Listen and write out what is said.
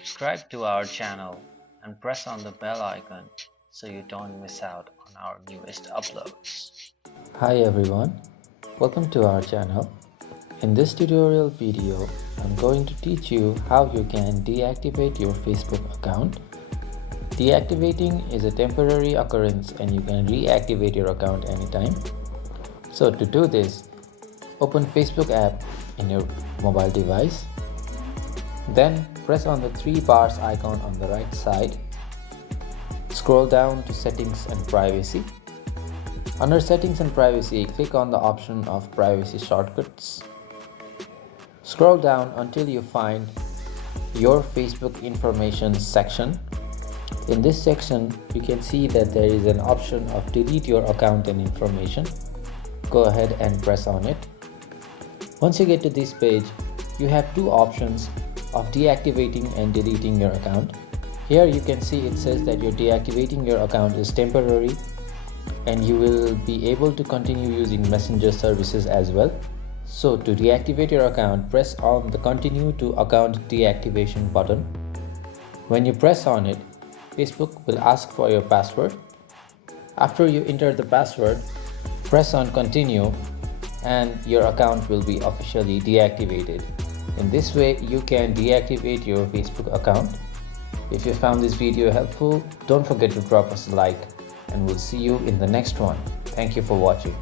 Subscribe to our channel and press on the bell icon so you don't miss out on our newest uploads. Hi everyone, welcome to our channel. In this tutorial video, I'm going to teach you how you can deactivate your Facebook account. Deactivating is a temporary occurrence and you can reactivate your account anytime. So to do this, open Facebook app in your mobile device. Then press on the three bars icon on the right side. Scroll down to Settings and Privacy. Under Settings and Privacy, click on the option of Privacy Shortcuts. Scroll down until you find Your Facebook Information section. In this section, you can see that there is an option of Delete your account and information. Go ahead and press on it. Once you get to this page, you have two options of deactivating and deleting your account. Here you can see it says that you're deactivating your account is temporary and you will be able to continue using messenger services as well. So to deactivate your account, press on the Continue to Account Deactivation button. When you press on it, Facebook will ask for your password. After you enter the password, press on Continue and your account will be officially deactivated. In this way, you can deactivate your Facebook account. If you found this video helpful, don't forget to drop us a like and we'll see you in the next one. Thank you for watching.